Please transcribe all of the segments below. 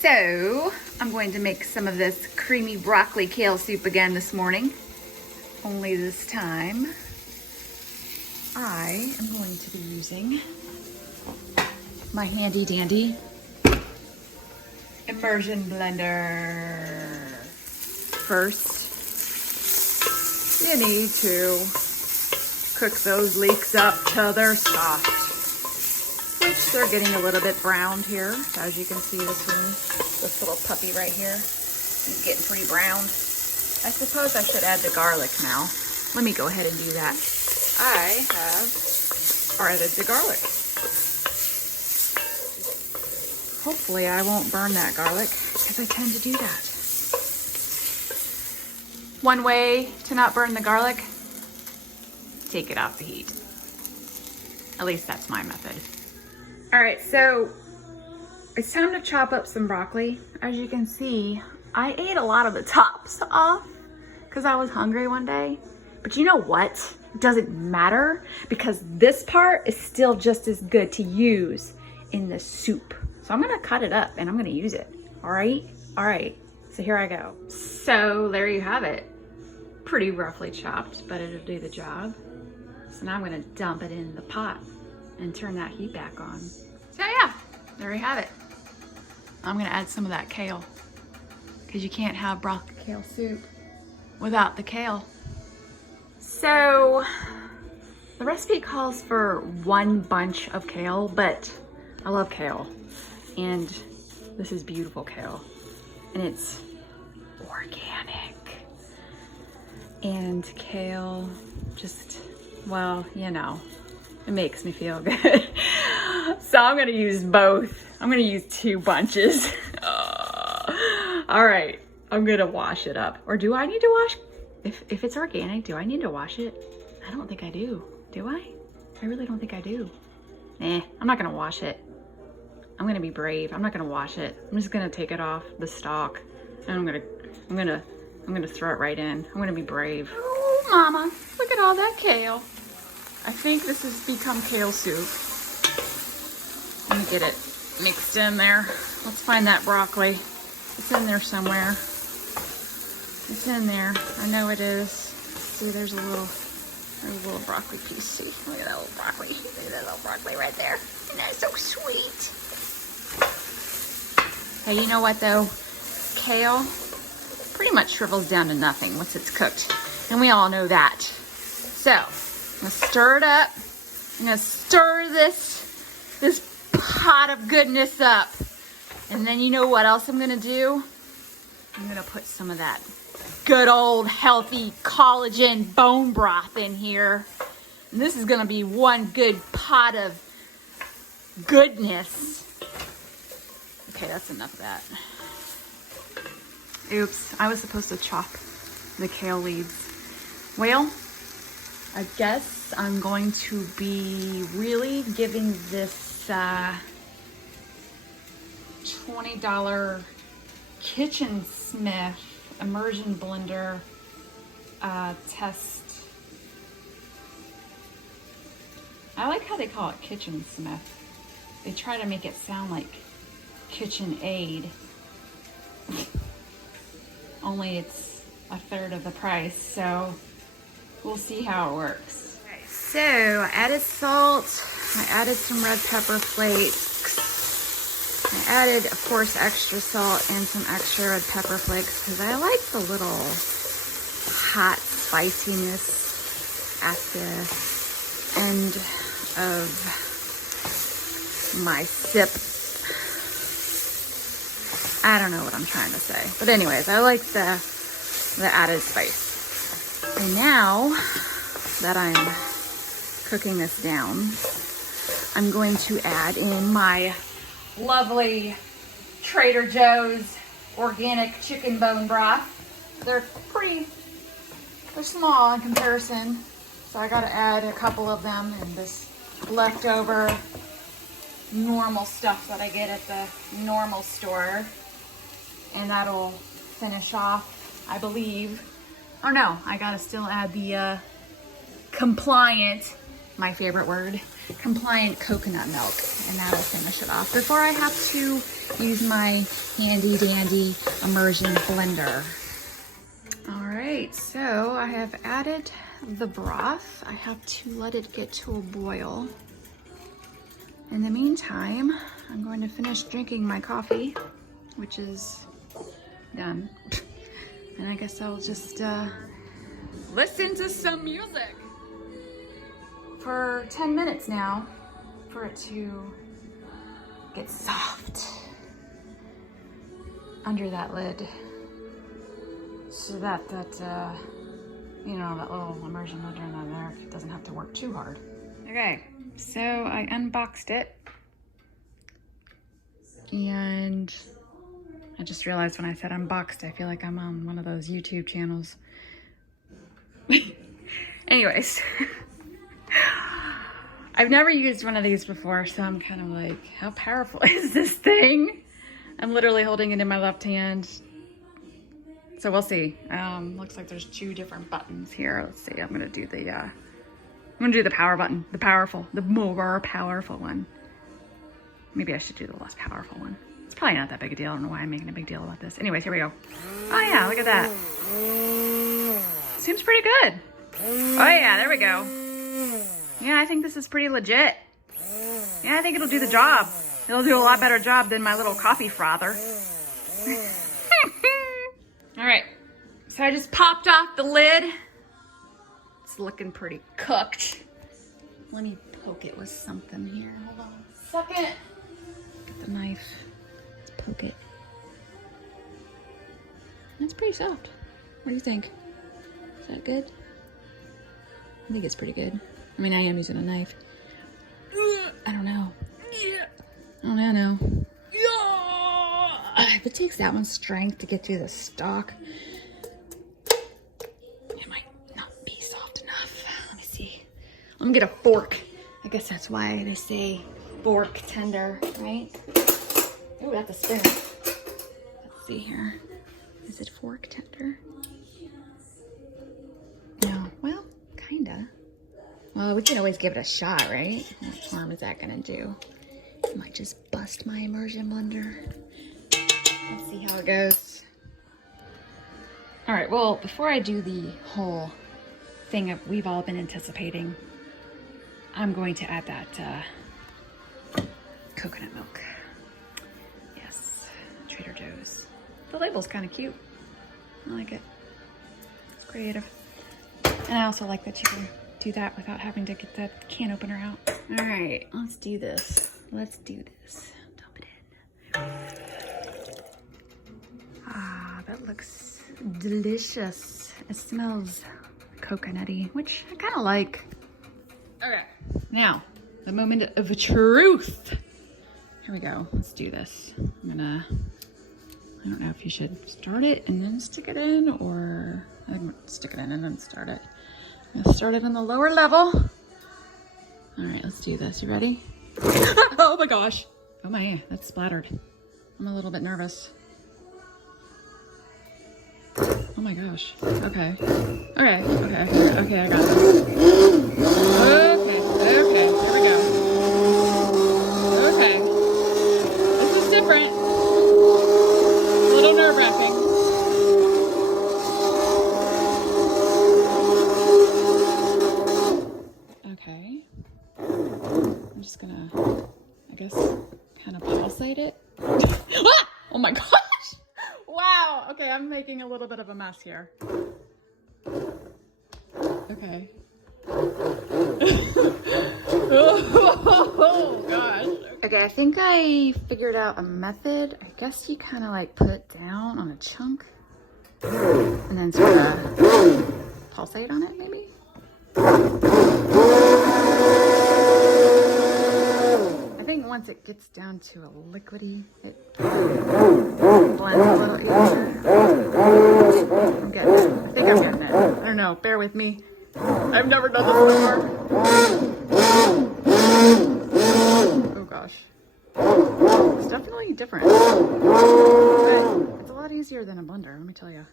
So I'm going to make some of this creamy broccoli kale soup again this morning. Only this time, I am going to be using my handy dandy immersion blender. First, you need to cook those leeks up till they're soft, which they're getting a little bit browned here. As you can see, this little puppy right here, he's getting pretty browned. I suppose I should add the garlic now. Let me go ahead and do that. I have added the garlic. Hopefully I won't burn that garlic because I tend to do that. One way to not burn the garlic, take it off the heat. At least that's my method. All right, so it's time to chop up some broccoli. As you can see, I ate a lot of the tops off because I was hungry one day. But you know what? It doesn't matter because this part is still just as good to use in the soup. So I'm gonna cut it up and I'm gonna use it, all right? All right, so here I go. So there you have it. Pretty roughly chopped, but it'll do the job. So now I'm gonna dump it in the pot and turn that heat back on. So yeah, there you have it. I'm gonna add some of that kale because you can't have broccoli kale soup without the kale. So the recipe calls for 1 bunch of kale, but I love kale. And this is beautiful kale. And it's organic. And kale just, well, you know, it makes me feel good. So I'm gonna use both. I'm gonna use 2 bunches. All right, I'm gonna wash it up. Or do I need to wash? If it's organic, do I need to wash it? I don't think I do. Do I? I really don't think I do. I'm not gonna wash it. I'm gonna be brave. I'm not gonna wash it. I'm just gonna take it off the stalk and I'm gonna throw it right in. I'm gonna be brave. Oh, mama, look at all that kale. I think this has become kale soup. Let me get it mixed in there. Let's find that broccoli. It's in there somewhere. It's in there. I know it is. See, there's a little broccoli piece. See, look at that little broccoli. Look at that little broccoli right there. And that's so sweet. Hey, you know what though? Kale pretty much shrivels down to nothing once it's cooked. And we all know that. So, I'm gonna stir it up. I'm gonna stir this pot of goodness up. And then you know what else I'm gonna do? I'm gonna put some of that good old healthy collagen bone broth in here. And this is gonna be one good pot of goodness. Okay, that's enough of that. Oops, I was supposed to chop the kale leaves. Well, I guess I'm going to be really giving this $20 Kitchen Smith immersion blender test. I like how they call it Kitchen Smith. They try to make it sound like Kitchen Aid. Only it's 1/3 of the price, so we'll see how it works. Okay, so I added salt, I added some red pepper flakes, I added, of course, extra salt and some extra red pepper flakes because I like the little hot spiciness at the end of my sip. I don't know what I'm trying to say. But anyways, I like the added spice. And now that I'm cooking this down, I'm going to add in my lovely Trader Joe's organic chicken bone broth. They're small in comparison. So I gotta add a couple of them and this leftover normal stuff that I get at the normal store. And that'll finish off, I believe. Oh no, I gotta still add the compliant my favorite word, compliant coconut milk, and that'll finish it off before I have to use my handy dandy immersion blender. All right, so I have added the broth. I have to let it get to a boil. In the meantime, I'm going to finish drinking my coffee, which is done. And I guess I'll just listen to some music for 10 minutes now for it to get soft under that lid, so that you know, that little immersion lid on there doesn't have to work too hard. Okay, so I unboxed it, and I just realized when I said unboxed, I feel like I'm on one of those YouTube channels. Anyways, I've never used one of these before, so I'm kind of like, how powerful is this thing? I'm literally holding it in my left hand. So we'll see. Looks like there's 2 different buttons here. Let's see, I'm gonna do the power button, the more powerful one. Maybe I should do the less powerful one. It's probably not that big a deal. I don't know why I'm making a big deal about this. Anyways, here we go. Oh yeah, look at that. Seems pretty good. Oh yeah, there we go. Yeah, I think this is pretty legit. Yeah, I think it'll do the job. It'll do a lot better job than my little coffee frother. All right, so I just popped off the lid. It's looking pretty cooked. Let me poke it with something here. Hold on a second. Get the knife. Let's poke it. That's pretty soft. What do you think? Is that good? I think it's pretty good. I mean, I am using a knife. I don't know. I don't know. If it takes that much strength to get through the stalk, it might not be soft enough. Let me see. Let me get a fork. I guess that's why they say fork tender, right? Ooh, that's a spinner. Let's see here. Is it fork tender? No. Well, kinda. Well, we can always give it a shot, right? What harm is that gonna do? I might just bust my immersion blender. Let's see how it goes. All right, well, before I do the whole thing that we've all been anticipating, I'm going to add that coconut milk. Yes, Trader Joe's. The label's kind of cute. I like it. It's creative. And I also like that you can do that without having to get that can opener out. All right, let's do this. Let's do this. Dump it in. Ah, that looks delicious. It smells coconutty, which I kind of like. Okay, now the moment of truth. Here we go. Let's do this. I don't know if you should start it and then stick it in, or I think stick it in and then start it. I'm gonna start it on the lower level. All right, let's do this. You ready? Oh my gosh. Oh my, that's splattered. I'm a little bit nervous. Oh my gosh. Okay. Okay, I got this. Okay, here we go. Okay. This is different. A little nerve-wracking. Okay. I'm just gonna, I guess, kind of pulsate it. Ah! Oh my gosh! Wow! Okay, I'm making a little bit of a mess here. Okay. Oh gosh. Okay, I think I figured out a method. I guess you kind of like put it down on a chunk and then sort of pulsate on it, maybe? I think once it gets down to a liquidy, it blends a little easier. I'm getting it. I think I'm getting it. I don't know. Bear with me. I've never done this before. Oh gosh. It's definitely different. But it's a lot easier than a blender, let me tell you.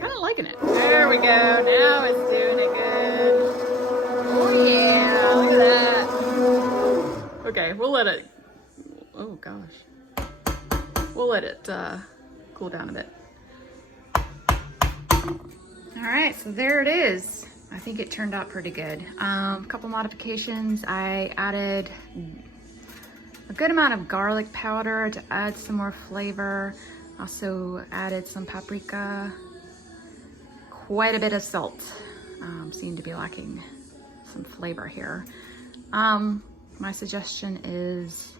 Kind of liking it. There we go. Now it's doing it good. Okay, we'll let it, oh gosh. We'll let it cool down a bit. All right, so there it is. I think it turned out pretty good. A couple modifications. I added a good amount of garlic powder to add some more flavor. Also added some paprika, quite a bit of salt. Seem to be lacking some flavor here. My suggestion is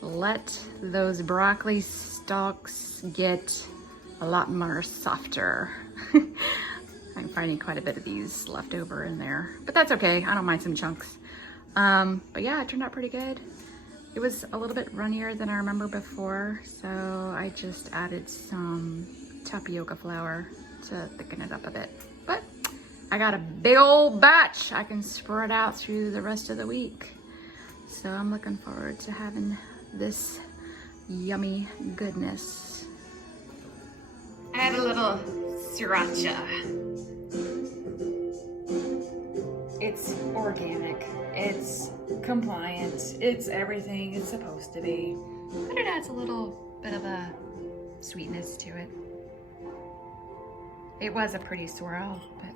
let those broccoli stalks get a lot more softer. I'm finding quite a bit of these left over in there, but that's okay. I don't mind some chunks. But yeah, it turned out pretty good. It was a little bit runnier than I remember before, so I just added some tapioca flour to thicken it up a bit. But I got a big old batch I can spread out through the rest of the week. So I'm looking forward to having this yummy goodness. I had a little sriracha. It's organic, it's compliant, it's everything it's supposed to be. But it adds a little bit of a sweetness to it. It was a pretty swirl, but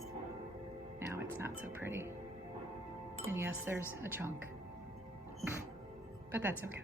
now it's not so pretty. And yes, there's a chunk, but that's okay.